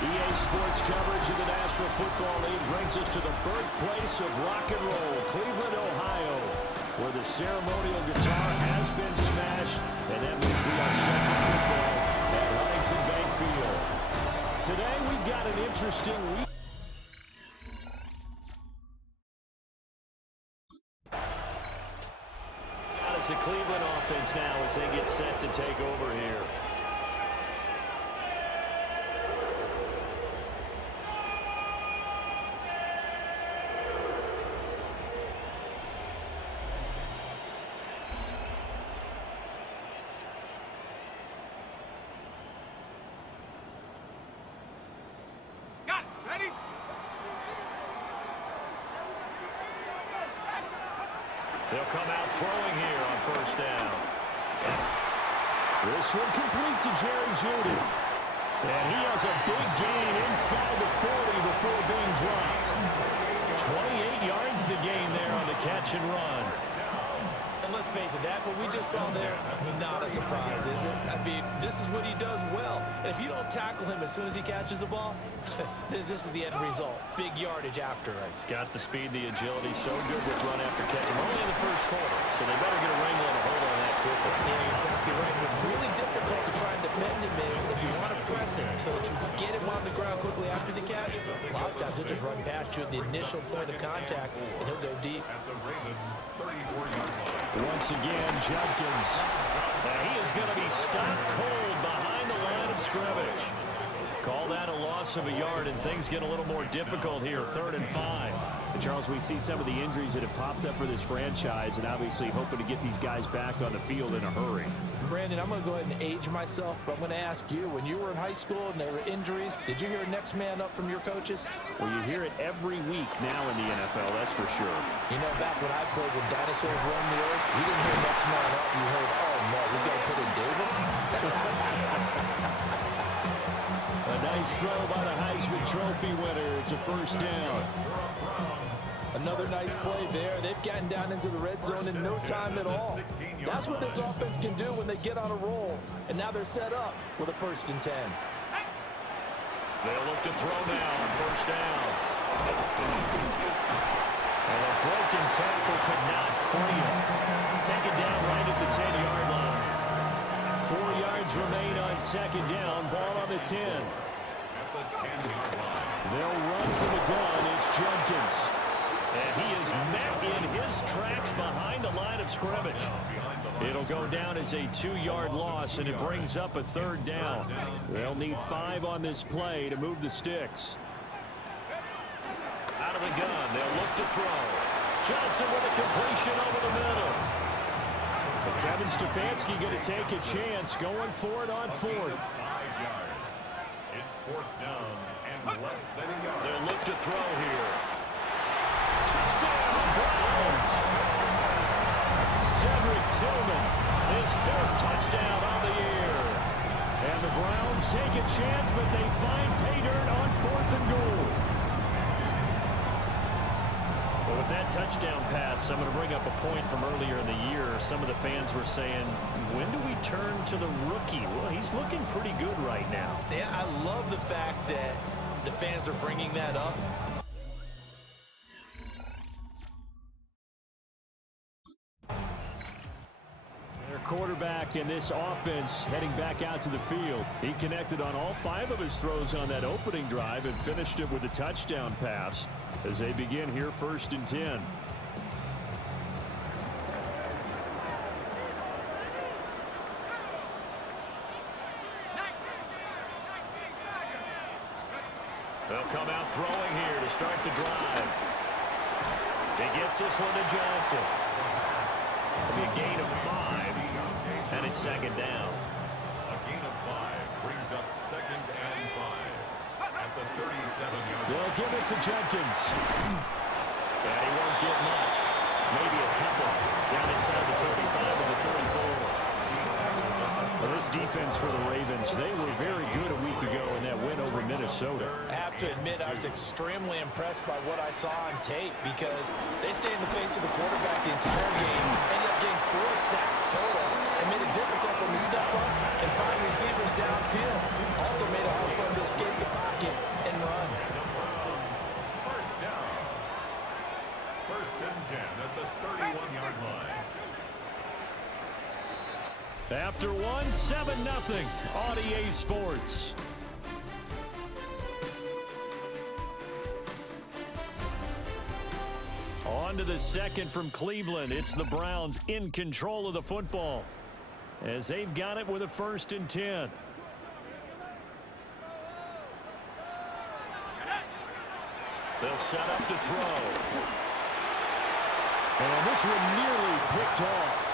EA Sports coverage of the National Football League brings us to the birthplace of rock and roll, Cleveland, Ohio, where the ceremonial guitar has been smashed, and that means we are set for football at Huntington Bank Field. Today we've got an interesting week. It's the Cleveland offense now as they get set to take over here. They'll come out throwing here on first down. This one complete to Jerry Jeudy. And he has a big gain inside the 40 before being dropped. 28 yards the gain there on the catch and run. And let's face it, that what we just saw there, not a surprise, is it? I mean, this is what he does well. And if you don't tackle him as soon as he catches the ball, this is the end result. Big yardage after it. Got the speed, the agility, so good with run after catch. We're only in the first quarter, so they better get a wrangle and a hold on that quickly. Yeah, exactly right. What's really difficult to try and defend him is if you want to press him so that you can get him on the ground quickly after the catch, a lot of times he'll just run past you at the initial point of contact, and he'll go deep. Once again, Judkins. And he is going to be stopped cold behind the line of scrimmage. Call that a loss of a yard, and things get a little more difficult here, 3rd and 5. And Charles, we see some of the injuries that have popped up for this franchise, and obviously hoping to get these guys back on the field in a hurry. Brandon, I'm going to go ahead and age myself, but I'm going to ask you, when you were in high school and there were injuries, did you hear next man up from your coaches? Well, you hear it every week now in the NFL, that's for sure. You know, back when I played with dinosaurs roamed the earth, you didn't hear next man up. You heard, oh, no, we got to put in Davis. A nice throw by the Heisman Trophy winner. It's a first down. Another nice play there. They've gotten down into the red zone in no time at all. That's what this offense can do when they get on a roll. And now they're set up for the 1st and 10. They'll look to throw now on first down. And a broken tackle could not free him. Taken down right at the 10-yard line. 4 yards remain on 2nd down. Ball on the 10. They'll run for the gun. It's Judkins. And he is met in his tracks behind the line of scrimmage. It'll go down as a 2-yard loss, and it brings up a 3rd down. They'll need 5 on this play to move the sticks. Out of the gun, they'll look to throw. Johnson with a completion over the middle. But Kevin Stefanski going to take a chance, going for it on 4th. It's 4th down and less than a yard. They'll look to throw here. Touchdown, Browns! Cedric Tillman, his 4th touchdown on the year. And the Browns take a chance, but they find pay dirt on 4th and goal. Well, with that touchdown pass, I'm going to bring up a point from earlier in the year. Some of the fans were saying, when do we turn to the rookie? Well, he's looking pretty good right now. Yeah, I love the fact that the fans are bringing that up. Quarterback in this offense heading back out to the field. He connected on all 5 of his throws on that opening drive and finished it with a touchdown pass as they begin here 1st and 10. They'll come out throwing here to start the drive. He gets this one to Johnson. It'll be a gain of 5. And it's 2nd down. A gain of 5 brings up 2nd and 5 at the 37-yard line. They'll give it to Judkins. And he won't get much. Maybe a couple. Down inside the 35 of the 34. Well, this defense for the Ravens, they were very good a week ago in that win over Minnesota. I have to admit, I was extremely impressed by what I saw on tape because they stayed in the face of the quarterback the entire game, ended up getting 4 sacks total, and made it difficult for him to step up and find receivers downfield. Also made it hard for him to escape the pocket and run. First down. First and 10 at the 31-yard line. After one, 7-0 on EA Sports. On to the second from Cleveland. It's the Browns in control of the football as they've got it with a 1st and 10. They'll set up to throw. And this one nearly picked off.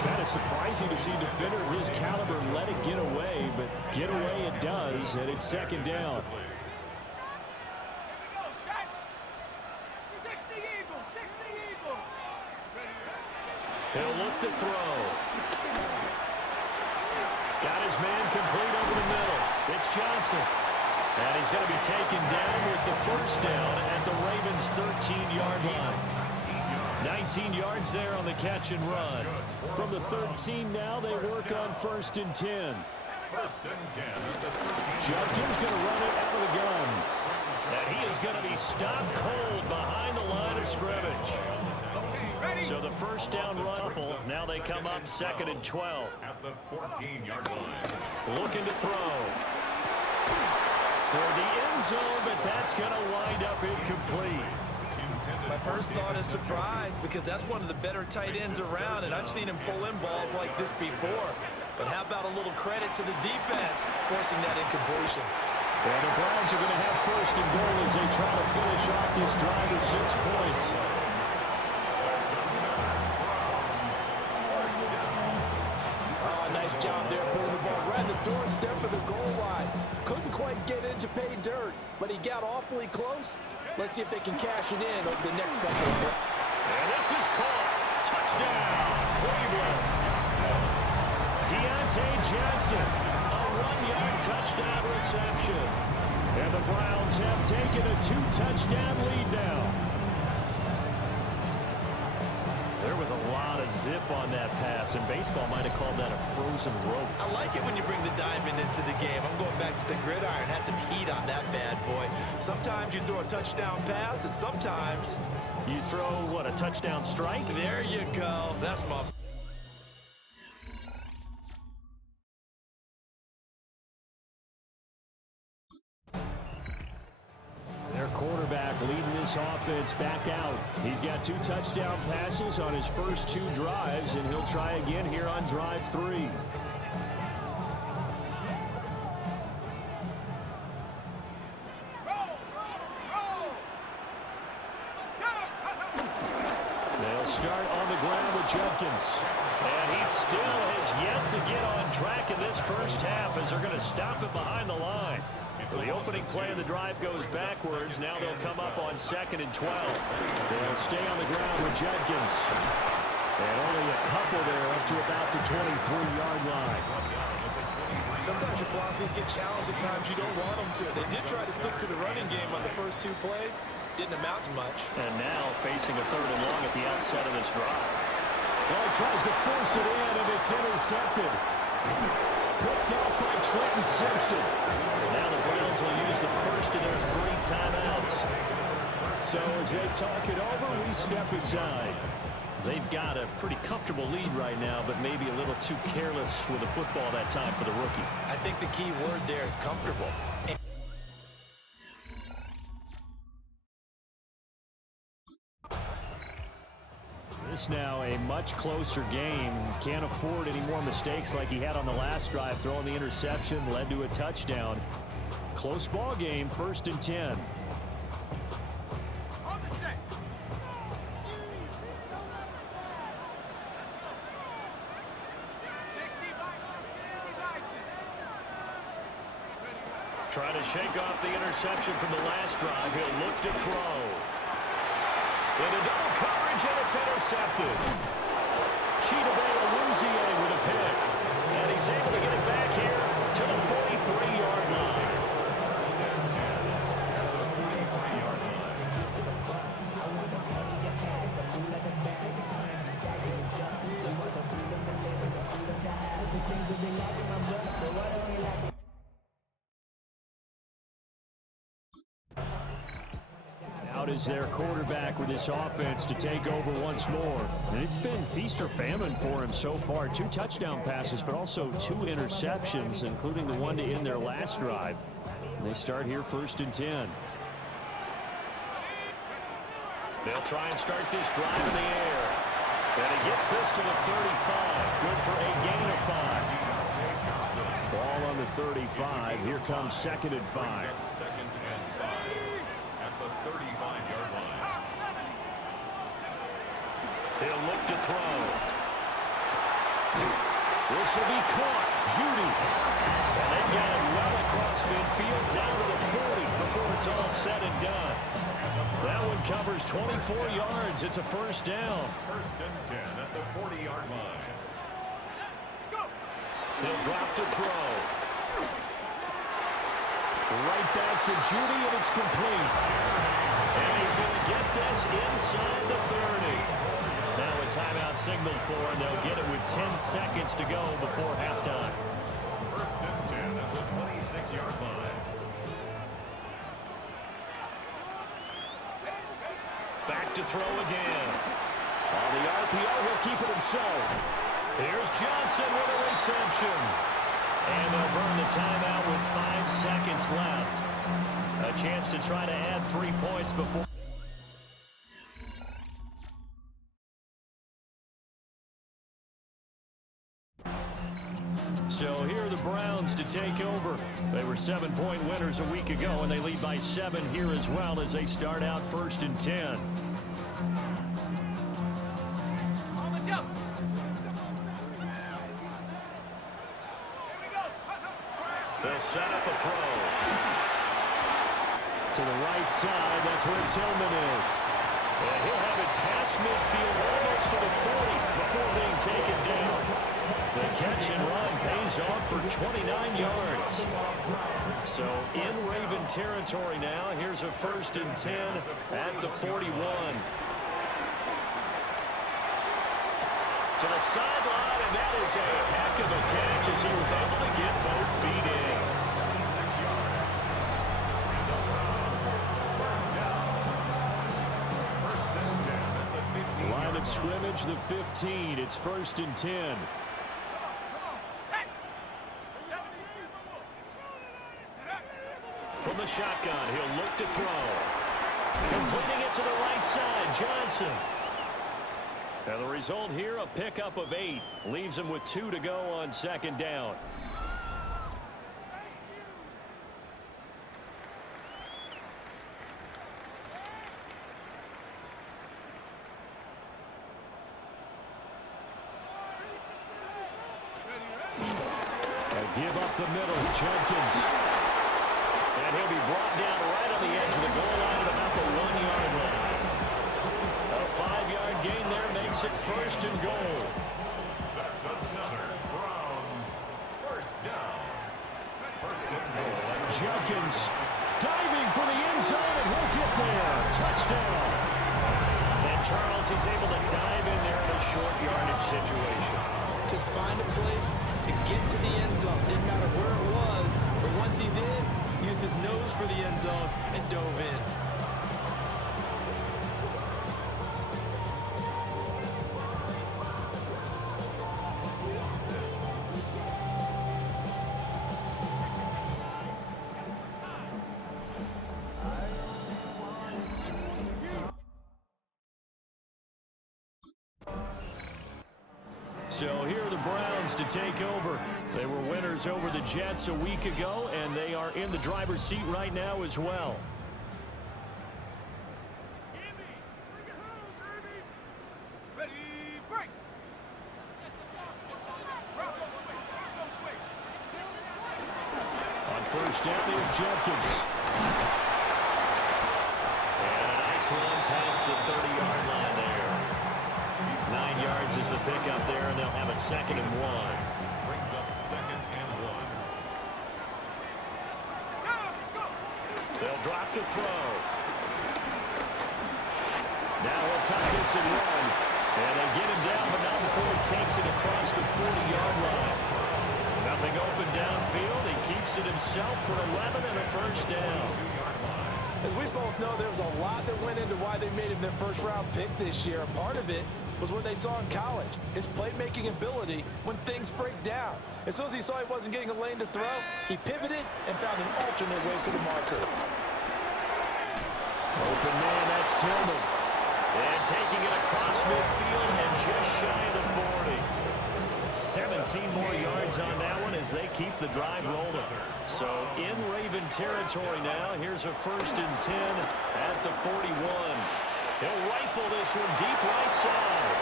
Kind of surprising to see a defender of his caliber let it get away, but get away it does, and it's 2nd down. He'll look to throw. Got his man complete over the middle. It's Johnson. And he's going to be taken down with the 1st down at the Ravens' 13-yard line. 19 yards there on the catch and run. From the 13 now, they work on 1st and 10. 1st and 10 at the 13. Judkins going to run it out of the gun. And he is going to be stopped cold behind the line of scrimmage. So the 1st down run, now they come up 2nd and 12. At the 14-yard line. Looking to throw. Toward the end zone, but that's going to wind up incomplete. My first thought is surprise because that's one of the better tight ends around, and I've seen him pull in balls like this before. But how about a little credit to the defense forcing that incompletion? And the Browns are going to have 1st and goal as they try to finish off this drive with 6 points. Nice job there pulling the ball right at the doorstep of the goal line. Couldn't quite get into pay dirt, but he got awfully close. Let's see if they can cash it in over the next couple of plays. And this is caught. Touchdown, Cleveland. Deontay Johnson, a 1-yard touchdown reception. And the Browns have taken a 2-touchdown lead now. There was a lot of zip on that pass, and baseball might have called that a frozen rope. I like it when you bring the diamond into the game. I'm going back to the gridiron. Had some heat on that bad boy. Sometimes you throw a touchdown pass, and sometimes you throw, what, a touchdown strike? There you go. That's my... Their quarterback leading this offense back out. He's got 2 touchdown passes on his first 2 drives, and he'll try again here on drive 3. They'll start on the ground with Judkins. And he still has yet to get on track in this first half as they're going to stop it behind the line. So the opening play of the drive goes backwards. Now they'll come up on 2nd and 12. They'll stay on the ground with Judkins. And only a couple there up to about the 23-yard line. Sometimes your philosophies get challenged at times you don't want them to. They did try to stick to the running game on the first 2 plays. Didn't amount to much. And now facing a 3rd and long at the outset of this drive. Well, he tries to force it in, and it's intercepted. Picked up by Trenton Simpson. Now the Browns will use the first of their 3 timeouts. So as they talk it over, we step aside. They've got a pretty comfortable lead right now, but maybe a little too careless with the football that time for the rookie. I think the key word there is comfortable. This now a much closer game. Can't afford any more mistakes like he had on the last drive. Throwing the interception led to a touchdown. Close ball game, 1st and 10. Trying to shake off the interception from the last drive. He'll look to throw. Into double coverage, and it's intercepted. Cheetah Bay with a pick. And he's able to get it back here to the 43-yard line. as their quarterback with this offense to take over once more. And it's been feast or famine for him so far. 2 touchdown passes, but also 2 interceptions, including the one to end their last drive. And they start here 1st and 10. They'll try and start this drive in the air. And he gets this to the 35. Good for a gain of 5. Ball on the 35. Here comes 2nd and 5. 2nd and 5 at the 35-yard line. He'll look to throw. This will be caught. Judy. And they get it well across midfield down to the 40 before it's all said and done. That one covers 24 yards. It's a 1st down. 1st and 10 at the 40-yard line. He'll drop to throw. Right back to Judy, and it's complete. And he's going to get this inside the 30. Now a timeout signaled for, and they'll get it with 10 seconds to go before halftime. 1st and 10 at the 26-yard line. Back to throw again. On the RPO, he'll keep it himself. Here's Johnson with a reception. And they'll burn the timeout with 5 seconds left. A chance to try to add 3 points before. So here are the Browns to take over. They were 7-point winners a week ago, and they lead by 7 here as well as they start out 1st and 10. They'll set up a throw. To the right side, that's where Tillman is. And he'll have it past midfield almost to the 40 before being taken down. The catch and run pays off for 29 yards. So in Raven territory now. Here's a 1st and 10 at the 41. To the sideline, and that is a heck of a catch as he was able to get both feet in. 26 yards. And the Browns, 1st down. 1st and 10 at the 15. Line of scrimmage, the 15. It's 1st and 10. From the shotgun, he'll look to throw. Completing it to the right side, Johnson. And the result here, a pickup of 8. Leaves him with 2 to go on 2nd down. Give up the middle, Jenkins. And he'll be brought down right on the edge of the goal line at about the 1-yard line. A 5-yard gain there makes it 1st and goal. That's another Browns 1st down. 1st and goal. Jenkins diving for the end zone, and he'll get there. Touchdown. And Charles, he's able to dive in there in a short yardage situation. Just find a place to get to the end zone. Didn't matter where it was, but once he did, used his nose for the end zone and dove in. So here are the Browns to take over. They were winners over the Jets a week ago, and they are in the driver's seat right now as well. On 1st down, here's Jenkins. And a nice run past the 30-yard line there. 9 yards is the pickup there, and they'll have a 2nd and 1. Brings up 2nd and 1. They'll drop to throw. Now he'll tuck this and run. And they get him down, but not before he takes it across the 40-yard line. Nothing open downfield. He keeps it himself for 11 and a 1st down. 2-yard line. As we both know, there was a lot that went into why they made him their first-round pick this year. And part of it was what they saw in college, his playmaking ability when things break down. As soon as he saw he wasn't getting a lane to throw, he pivoted and found an alternate way to the marker. Open man, that's Tillman. And taking it across midfield and just shy of the 40. 17 more yards on that one as they keep the drive rolling. So in Raven territory now. Here's a 1st and 10 at the 41. He'll rifle this one deep right side.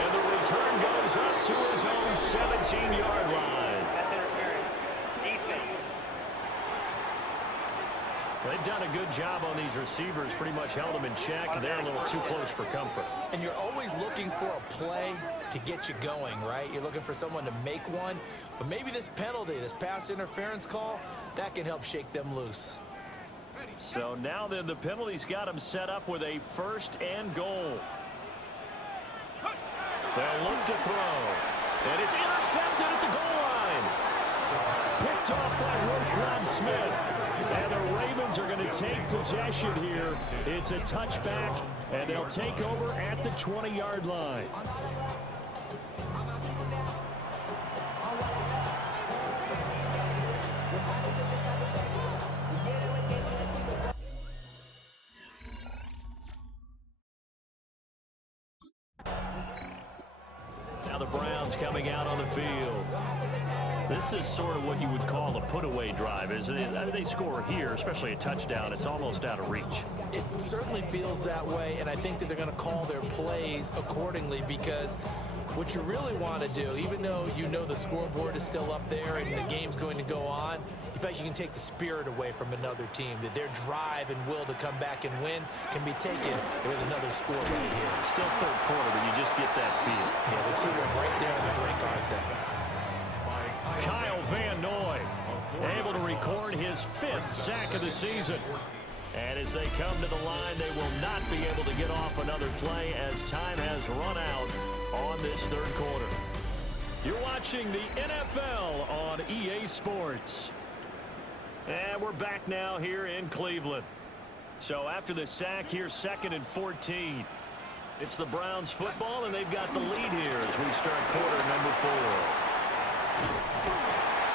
And the return goes up to his own 17-yard line. That's interference. Defense. They've done a good job on these receivers, pretty much held them in check. They're a little too close for comfort. And you're always looking for a play to get you going, right? You're looking for someone to make one. But maybe this penalty, this pass interference call, that can help shake them loose. So now then the penalty's got them set up with a 1st and goal. They'll look to throw. And it's intercepted at the goal line. Picked off by Roquan Smith. And the Ravens are going to take possession here. It's a touchback, and they'll take over at the 20-yard line. Now the Browns coming out on the field. This is sort of what you would call a put-away drive, isn't it? I mean, they score here, especially a touchdown. It's almost out of reach. It certainly feels that way, and I think that they're going to call their plays accordingly because what you really want to do, even though you know the scoreboard is still up there and the game's going to go on, you feel like you can take the spirit away from another team, that their drive and will to come back and win can be taken with another score right here. Still 3rd quarter, but you just get that feel. Yeah, the two are right there on the brink, aren't they? Kyle Van Noy able to record his 5th sack of the season. And as they come to the line, they will not be able to get off another play as time has run out on this 3rd quarter. You're watching the NFL on EA Sports. And we're back now here in Cleveland. So after the sack, here's 2nd and 14. It's the Browns football, and they've got the lead here as we start quarter number 4.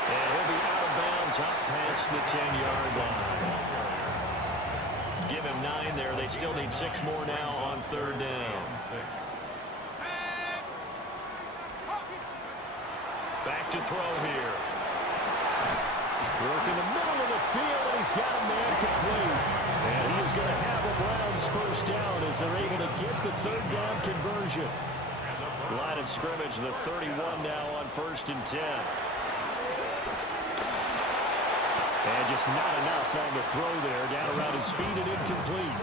And he'll be out of bounds up past the 10-yard line. Give him 9 there. They still need 6 more now on 3rd down. Back to throw here. Work in the middle of the field, and he's got a man complete. And he is going to have a Browns 1st down as they're able to get the 3rd down conversion. Line of scrimmage, the 31 now on 1st and 10. And just not enough on the throw there. Down around his feet and incomplete.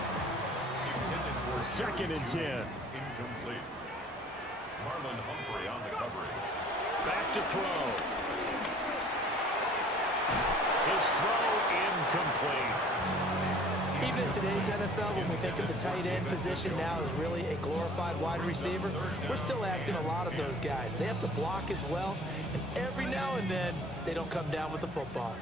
2nd and 10. Incomplete. Marlon Humphrey on the coverage. Back to throw. His throw incomplete. Even in today's NFL, when we think of the tight end position now as really a glorified wide receiver, we're still asking a lot of those guys. They have to block as well, and every now and then, they don't come down with the football.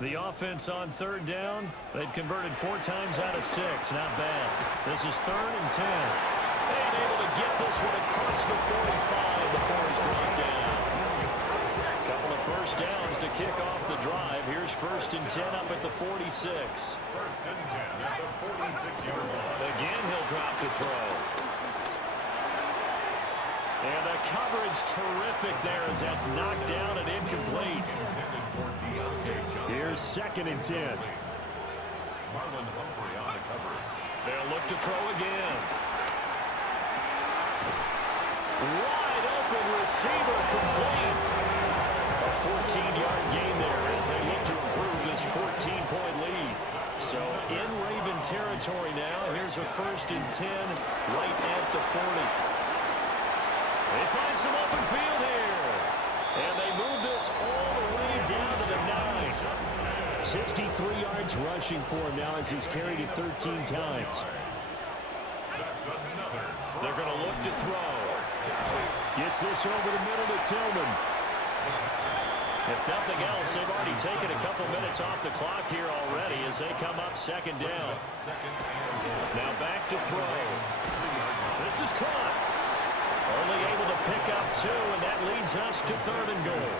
The offense on 3rd down, they've converted 4 times out of 6. Not bad. This is 3rd and 10. And able to get this one across the 45 before he's brought down. Couple of 1st downs to kick off the drive. Here's 1st and 10 up at the 46. 1st and 10 at the 46-yard line. Again, he'll drop to throw. And the coverage terrific there as that's knocked down and incomplete. Here's 2nd and 10. Marlon Humphrey on the coverage. They'll look to throw again. Wide open receiver complete. A 14-yard gain there as they look to improve this 14-point lead. So in Raven territory now, here's a 1st and 10 right at the 40. They find some open field here. And they move this all the way down to the 9. 63 yards rushing for him now as he's carried it 13 times. They're going to look to throw. Gets this over the middle to Tillman. If nothing else, they've already taken a couple minutes off the clock here already as they come up second down. Now back to throw. This is caught. Only able to pick up 2, and that leads us to 3rd and goal.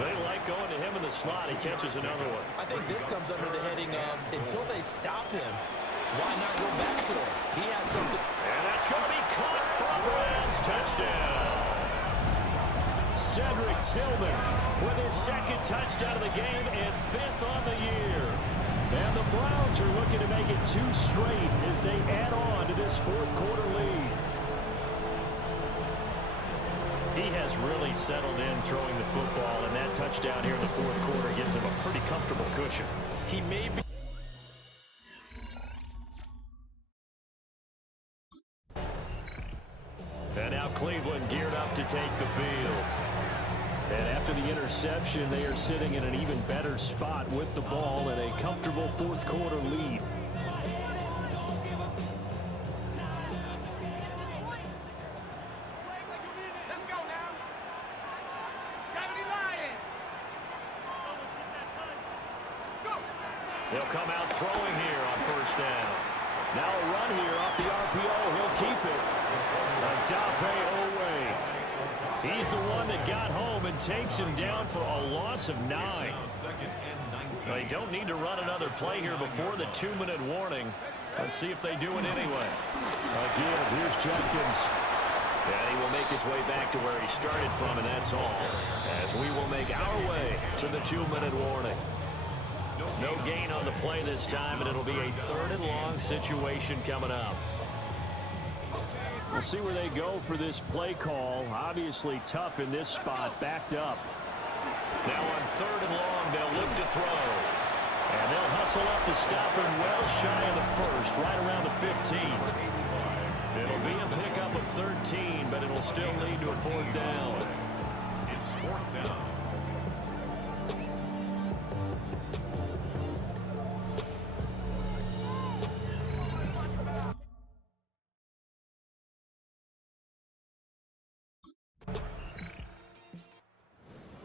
They like going to him in the slot. He catches another one. I think this comes under the heading of until they stop him, why not go back to him? He has something. And that's going to be caught for a Browns touchdown. Cedric Tillman with his 2nd touchdown of the game and 5th on the year. And the Browns are looking to make it 2 straight as they add on to this 4th quarter lead. He has really settled in throwing the football, and that touchdown here in the 4th quarter gives him a pretty comfortable cushion. He may be. And now Cleveland geared up to take the field. And after the interception, they are sitting in an even better spot with the ball and a comfortable 4th quarter lead. Let's go now. 70 Lions. Go. They'll come out throwing here on 1st down. Now a run here off the RPO. He'll keep it. Adafe Owe. He's the one that got home and takes him down for a loss of 9. They don't need to run another play here before the 2-minute warning. Let's see if they do it anyway. Again, here's Jenkins. And he will make his way back to where he started from, and that's all. As we will make our way to the 2-minute warning. No gain on the play this time, and it'll be a 3rd and long situation coming up. We'll see where they go for this play call. Obviously tough in this spot, backed up. Now on 3rd and long, they'll look to throw. And they'll hustle up to stop him well shy of the 1st, right around the 15. It'll be a pickup of 13, but it'll still lead to a 4th down. It's 4th down.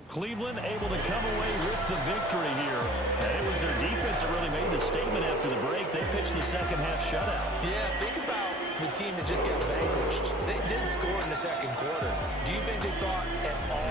Cleveland able to come away with the victory here. And it was their defense that really made the statement after the break. They pitched the 2nd half shutout. Yeah, think about the team that just got vanquished. They did score in the 2nd quarter. Do you think they thought at all